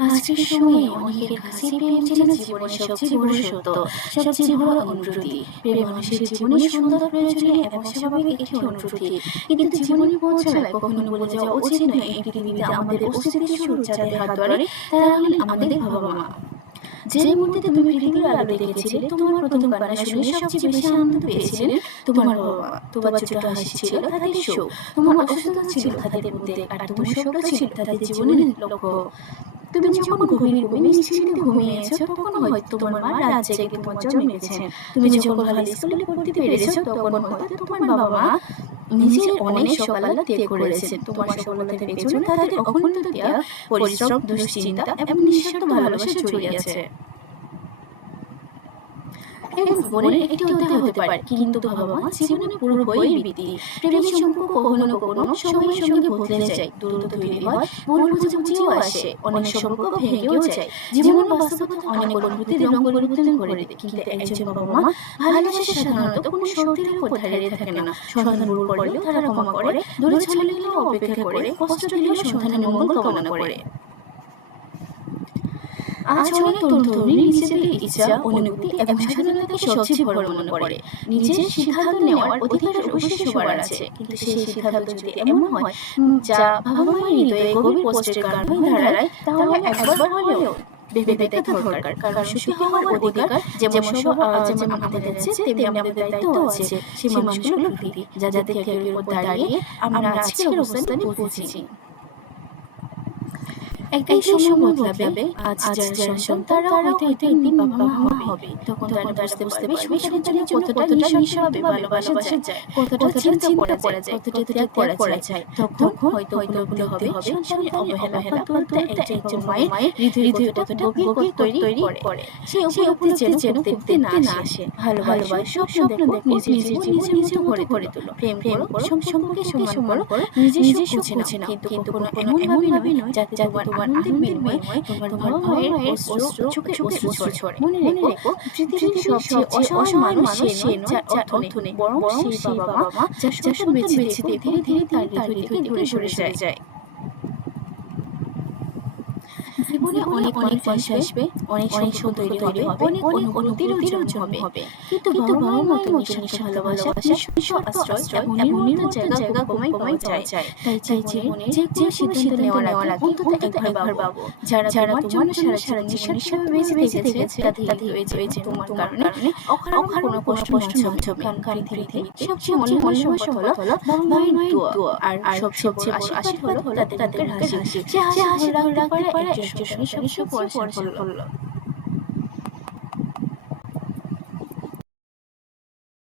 আজকের সময়ে অনেকের কাছে প্রেম যেন জীবনের সবচেয়ে বড় সত্য, সবচেয়ে বড় অনুভূতি। প্রেম মানুষের জীবনে সুন্দর, প্রয়োজনীয় এবং স্বাভাবিক একটি অনুভূতি। কিন্তু জীবনে পৌঁছায় কখনো বলে যাওয়া উচিত নয়, এই পৃথিবীতে আমাদের অস্তিত্বের শুরু যাদের হাত ধরে তারা হলেন আমাদের বাবা মা। যে মুহূর্তে তুমি পৃথিবীর আলো দেখেছিলে, তোমার প্রথম কান্না শুনে সবচেয়ে বেশি আনন্দ পেয়েছিলেন তোমার বাবা মা। তোমার ছোট হাসি ছিল তাদের সুখ, তোমার অসুস্থতা ছিল তাদের উদ্বেগ, আর তোমার স্বপ্ন ছিল তাদের জীবনের লক্ষ্য। তুমি যখন গভীর ঘুমে নিশ্চিন্তে ঘুমিয়েছো, তখন হয়তো তোমার মা রাত জেগে তোমার জন্য মেরেছেন। তুমি যখন ভালো স্কুলে পড়তে পেরেছো, তখন হয়তো তোমার বাবা মা নিজের অনেক সকাল ত্যাগ করেছেন। তোমার সফলতার পেছনে তাদের অকুণ্ঠ ত্যাগ, পরিশ্রম, দুশ্চিন্তা এবং নিঃস্বার্থ ভালোবাসা জড়িয়ে আছে। এবং জীবনের একটি অধ্যায় হতে পারে, কিন্তু বাবা মা জীবনের পুরো বই বৃত্তি। প্রেমের সম্পর্ক কখনো কখনো সময়ের সঙ্গে বদলে যায়, দূরত্ব তৈরি হয়, ভুল বুঝাবুঝিও আসে, অনেক সম্পর্ক ভেঙেও যায়। জীবনের বাস্তবতা অনেক অনুভূতির রং পরিবর্তন করে দেয়, কিন্তু একজন বাবা মা ভালোবাসা সাধারণত কোনো শর্তের উপর দাঁড়িয়ে থাকে না। সন্তান ভুল করলেও তারা ক্ষমা করে, দূরে চলে গেলেও অপেক্ষা করে, কষ্ট দিলেও সন্তানের মঙ্গল কামনা করে। আজ অনেক তরুণ নিজেদের ইচ্ছা, অনুভূতি এবং স্বাধীনতাকে সবচেয়ে বড় মনে করে। নিজের সিদ্ধান্ত নেওয়ার অধিকার অবশ্যই সবার আছে, কিন্তু সেই সিদ্ধান্ত যদি এমন হয় যা বাবা মায়ের হৃদয়ে গভীর কষ্টের কারণ হয়ে দাঁড়ায়, তাহলে একবার হলেও ভেবে দেখা দরকার। কারণ সুখী হওয়ার অধিকার যেমন আমাদের আছে, তেমনি আমাদের দায়িত্ব আছে সেই মানুষগুলোর প্রতি, যাদের ত্যাগের উপর দাঁড়িয়ে আমরা আজকের অবস্থানে পৌঁছেছি। একদিন সময় বদলাবে, আজ যারা সন্তান তারাও হয়তো একদিন বাবা মা হবে। তখন তারা বুঝতে পারবে সন্তানের জন্য কতটা নিঃস্বার্থভাবে ভালোবাসা যায়, কতটা চিন্তা করা যায়, কতটা ত্যাগ করা যায়। তখন হয়তো উপলব্ধি হবে সন্তানের অবহেলা কতটা একজন মায়ের হৃদয়ে কতটা গভীর তৈরি করে। সেই উপলব্ধি যেন দেখতে না আসে। ভালোবাসা স্বপ্ন দেখো, নিজের জীবন নিজের মতো করে তোলো। প্রেম করো, সম্পর্কে সম্মান করো, নিজের সুখ খুঁজে নাও, কিন্তু কোনো এমন ভাবে নয় যাতে তোমার আনন্দের বিনিময়ে তোমার ভয়ের অশ্রু চোখে অশ্রু ঝরে। মনে রেখো, পৃথিবীর সবচেয়ে অসহায় মানুষ সে নয় যার অর্থ নেই, বরং সেই বাবা মা যার সন্তান বেঁচে দিয়ে ধীরে ধীরে তার হৃদয় থেকে দূরে সরে যায়। জীবনে অনেক মানুষ আসবে, অনেক সম্পর্ক তৈরি হবে, অনেক অনুভূতির অর্জন হবে, কিন্তু বাবা মায়ের মতো নিঃস্বার্থ ভালোবাসা, নিঃস্বার্থ আশ্রয় এবং নির্মল জায়গা কমাই যায়। তাই জীবনে যে কোনো সিদ্ধান্ত নেওয়ার আগে অন্তত একবার ভাবো, যারা তোমার জন্য সারা জীবন নিঃস্বার্থভাবে বেঁচে গেছে, তাদের হয়েছে তোমার কারণে অকারণে কোনো কষ্ট নষ্ট হবে। কারণ পৃথিবীতে সবচেয়ে মূল্যবান সম্পদ হলো বাবা মায়ের দোয়া, আর সবচেয়ে বড় আশীর্বাদ হলো তাদের হাসি। সে হাসি ধরে রাখতে পারে একজন সন্তানের সবচেয়ে বড় সাফল্য।